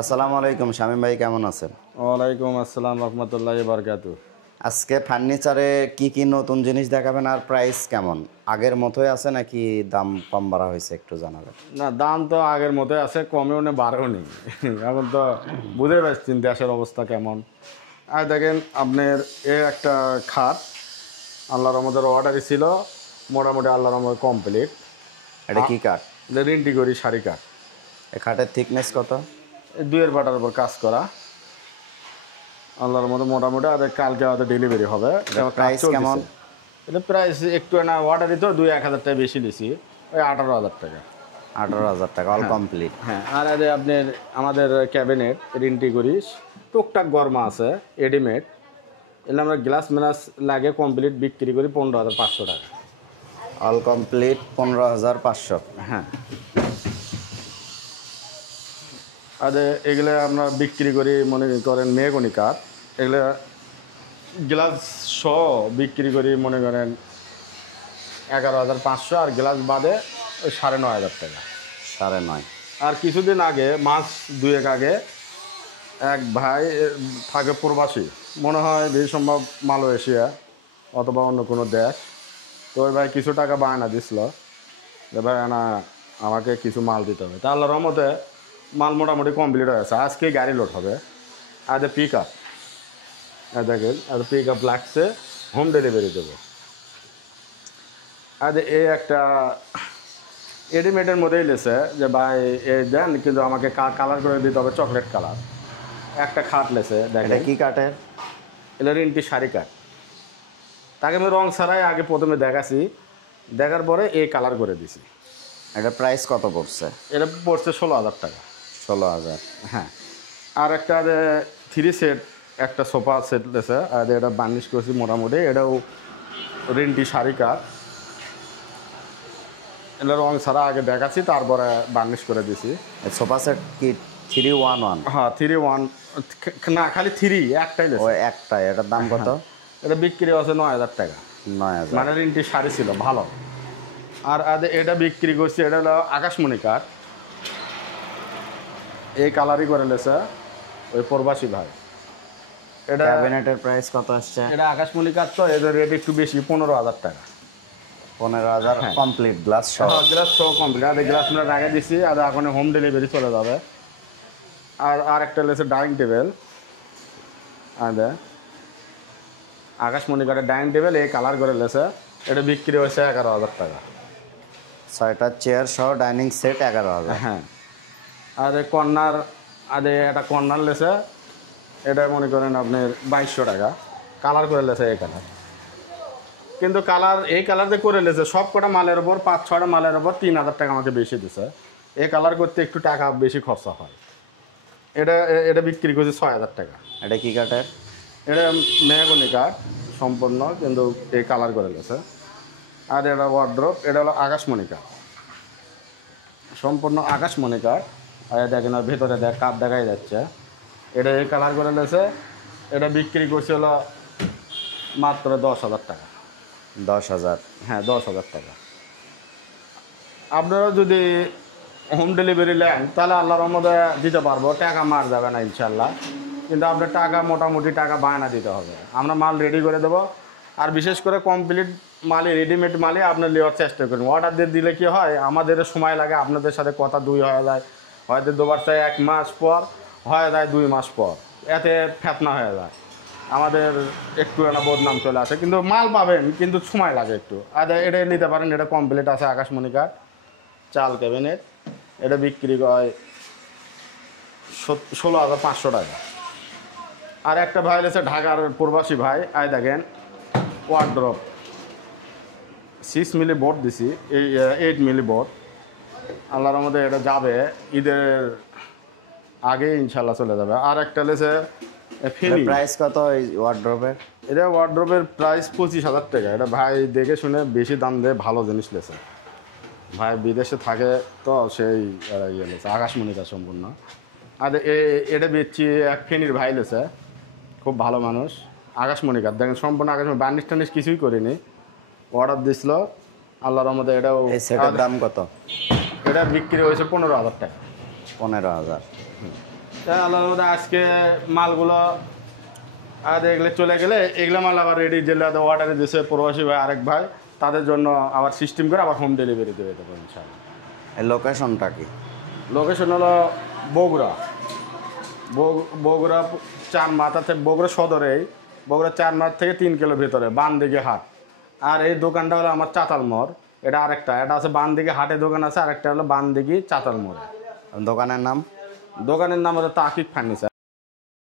আসসালামু আলাইকুম শামীম ভাই, কেমন আছেন? ওয়ালাইকুম আসসালাম রহমতুল্লাহি বারকাতু। আজকে ফার্নিচারে কি কি নতুন জিনিস দেখাবেন আর প্রাইস কেমন? আগের মতোই আছে নাকি দাম কম বাড়া হয়েছে একটু জানাবেন। না, দাম তো আগের মতোই আছে, কমেও নেই বাড়েও নেই। এখন তো বুঝতে পারছেন দেশের অবস্থা কেমন। আর দেখেন আপনার একটা খাট আল্লাহর আমাদের অর্ডারই ছিল, মোটামুটি আল্লাহর আমাদের কমপ্লিট। এটা কি কাঠ? রেন্টি করি শাড়ি কাঠ, এই খাটের থিকনেস কত? এই দুইয়ের বাটার উপর কাজ করা আল্লাহর মতো মোটামুটি। আর কালকে হয়তো ডেলিভারি হবে। প্রাইস কেমন? এটা প্রাইস একটু না, অর্ডারই তো 2-1 হাজার টাকা বেশি নিছি, ওই 18,000 টাকা। 18,000 টাকা অল কমপ্লিট। হ্যাঁ, আর আপনার আমাদের ক্যাবিনেট রেন্টি করি, টুকটাক গরমা আছে রেডিমেড। এলে আমরা গ্লাস ম্যালাস লাগে কমপ্লিট বিক্রি করি 15,500 টাকা। All complete 15,500। হ্যাঁ, আর এগুলো আমরা বিক্রি করি মনে করেন মেহগনি কাঠ। এগুলো গ্লাস সহ বিক্রি করি মনে করেন 11,500, আর গ্লাস বাদে ওই 9,500 টাকা। 9.5। আর কিছুদিন আগে, মাস 2 আগে, এক ভাই থাকে প্রবাসী, মনে হয় বেশি সম্ভব মালয়েশিয়া অথবা অন্য কোনো দেশ। তো ওই ভাই কিছু টাকা বায়না দিছিল যে ভাই না আমাকে কিছু মাল দিতে হবে। তা আল্লাহর রহমতে মাল মোটামুটি কমপ্লিট হয়ে গেছে। আজকে গাড়ি লোড হবে। আর পিক আপ দেখেন, আর পিক আপ লাগছে, হোম ডেলিভারি দেবো। আর এই একটা রেডিমেডের মধ্যেই লেছে যে ভাই এই দেন, কিন্তু আমাকে কালার করে দিতে হবে চকলেট কালার। একটা খাট লেছে এটা দেখেন, কি কাঠের? এটা রেন্টি শাড়ি কাঠ। তাকে আমি রং ছাড়াই আগে প্রথমে দেখাছি, দেখার পরে এই কালার করে দিছি। এটা প্রাইস কত পড়ছে? এটা পড়ছে 16,000 টাকা। 16,000। হ্যাঁ, আর একটা 3 সেট একটা সোফা সেট লেছে, আর এটা বার্নিশ করেছি মোটামুটি। এটাও রেন্টি শাড়ি কাঠ। এটা রং ছাড়া আগে দেখাচ্ছি, তারপরে বার্নিশ করে দিছি। সোফা সেট কি 311? হ্যাঁ, 3-1 না, খালি 3 একটাই ও লেছে। একটাই। এটার দাম কত? এটা বিক্রি হচ্ছে 9,000 টাকা। 9,000। মানে রেন্টি শাড়ি ছিল ভালো। আর এটা বিক্রি করছি, এটা হলো আকাশমণি কাঠ। এই কালারই করে লেছে ওই প্রবাসী ভাই। এটা ক্যাবিনেটের প্রাইস কত আসছে? এটা আকাশমণি কাঠ, তো এদের রেট একটু বেশি, 15,000 টাকা। 15,000 হ্যাঁ। কমপ্লিট গ্লাস সহ। গ্লাস সহ কমপ্লিট। আর এই গ্লাস আমরা আগে দিছি, আর এখন হোম ডেলিভারি চলে যাবে। আর একটা লেছে ডাইনিং টেবিল। আর আকাশমণি কাঠের ডাইনিং টেবিল, এই কালার করে লেছে। এটা বিক্রি হয়েছে 11,000 টাকা। 6টা চেয়ার সহ ডাইনিং সেট 11,000। হ্যাঁ, আর কর্নার, একটা কর্নার লেছে, এটা মনে করেন আপনার 2,200 টাকা। কালার করে লেছে এই কালার, কিন্তু এই কালার যে করে লেছে সব কটা মালের ওপর, 5-6টা মালের ওপর 3,000 টাকা আমাকে বেশি দিছে। এই কালার করতে একটু টাকা বেশি খরচা হয়। এটা বিক্রি করছে 6,000 টাকা। এটা কি কাঠের? এটা মেহগনি কাঠ সম্পূর্ণ, কিন্তু এই কালার করে লেছে। আর এটা ওয়ার্ড্রোব, এটা হলো আকাশমণি কাঠ, সম্পূর্ণ আকাশমণি কাঠ। আর দেখেন ওর ভেতরে কাঠ দেখাই যাচ্ছে, এটা এই কালার করে লেছে। এটা বিক্রি করছে হলো মাত্র 10,000 টাকা। 10,000। হ্যাঁ, 10,000 টাকা। আপনারা যদি হোম ডেলিভারি নেন তাহলে আল্লাহর রহমতে দিতে পারবো, টাকা মার যাবে না ইনশাল্লাহ। কিন্তু আপনার টাকা মোটামুটি টাকা বায়না দিতে হবে, আমরা মাল রেডি করে দেবো। আর বিশেষ করে কমপ্লিট মালই, রেডিমেড মালই আপনার নেওয়ার চেষ্টা করুন। অর্ডার দিয়ে দিলে কি হয়, আমাদের সময় লাগে, আপনাদের সাথে কথা হয়ে যায়, হয়তো দুবার চাই 1 মাস পর, হয়ে যায় 2 মাস পর, এতে ফেতনা হয়ে যায়। আমাদের একটু একটা বদনাম চলে আসে, কিন্তু মাল পাবেন, কিন্তু সময় লাগে একটু। আর এটা নিতে পারেন, এটা কমপ্লিট আছে আকাশমণি কাঠ চাল ক্যাবিনেট। এটা বিক্রি হয় 16,500 টাকা। আর একটা ভাই আছে ঢাকার প্রবাসী ভাই, দেখেন ওয়ার্ড্রপ 6 মিলি বোর্ড দিছি, এই 8 মিলি বোর্ড। আল্লাহর মধ্যে এটা যাবে ঈদের আগে ইনশাল্লাহ চলে যাবে। আর একটা লেছে ফেনি। প্রাইস কত এই ওয়ার্ড্রোবের? এটা ওয়ার্ড্রপের প্রাইস 25,000 টাকা। এটা ভাই দেখে শুনে বেশি দাম দিয়ে ভালো জিনিস লেছে। ভাই বিদেশে থাকে তো, সেই ইয়ে লেছে আকাশমণি কাঠ সম্পূর্ণ। আর এটা বেচছি এক ফেনির ভাই লেছে, খুব ভালো মানুষ। আকাশমণি কাঠ দেখেন সম্পূর্ণ আকাশমণি, বার্নিশ টার্নিশ কিছুই করিনি, অর্ডার দিছিল আল্লাহর রহমতে। এটাও এই সেটের দাম কত? এটা বিক্রি হয়েছে 15,000 টাকা। 15,000। আল্লাহর মধ্যে আজকে মালগুলো এগুলো চলে গেলে এগুলো মাল আবার রেডি জেলে অর্ডারে দিয়েছে প্রবাসী ভাই আরেক ভাই, তাদের জন্য আবার সিস্টেম করে আবার হোম ডেলিভারি দেবে দেবো ইনশাআল্লাহ। এই লোকেশনটা কি? লোকেশন হলো বগুড়া, বগুড়া চার মাথা থেকে বগুড়া সদরেই, বগুড়া 4 মাথা থেকে 3 কিলো ভিতরে বান দিকে হাট। আর এই দোকানটা হলো আমার চাতাল মোড়, এটা আরেকটা, এটা আছে বান দিকে হাটে দোকান আছে, আরেকটা হলো বান দিকে চাতাল মোড়ে। দোকানের নাম? দোকানের নাম হলো তাকিক ফার্নিচার।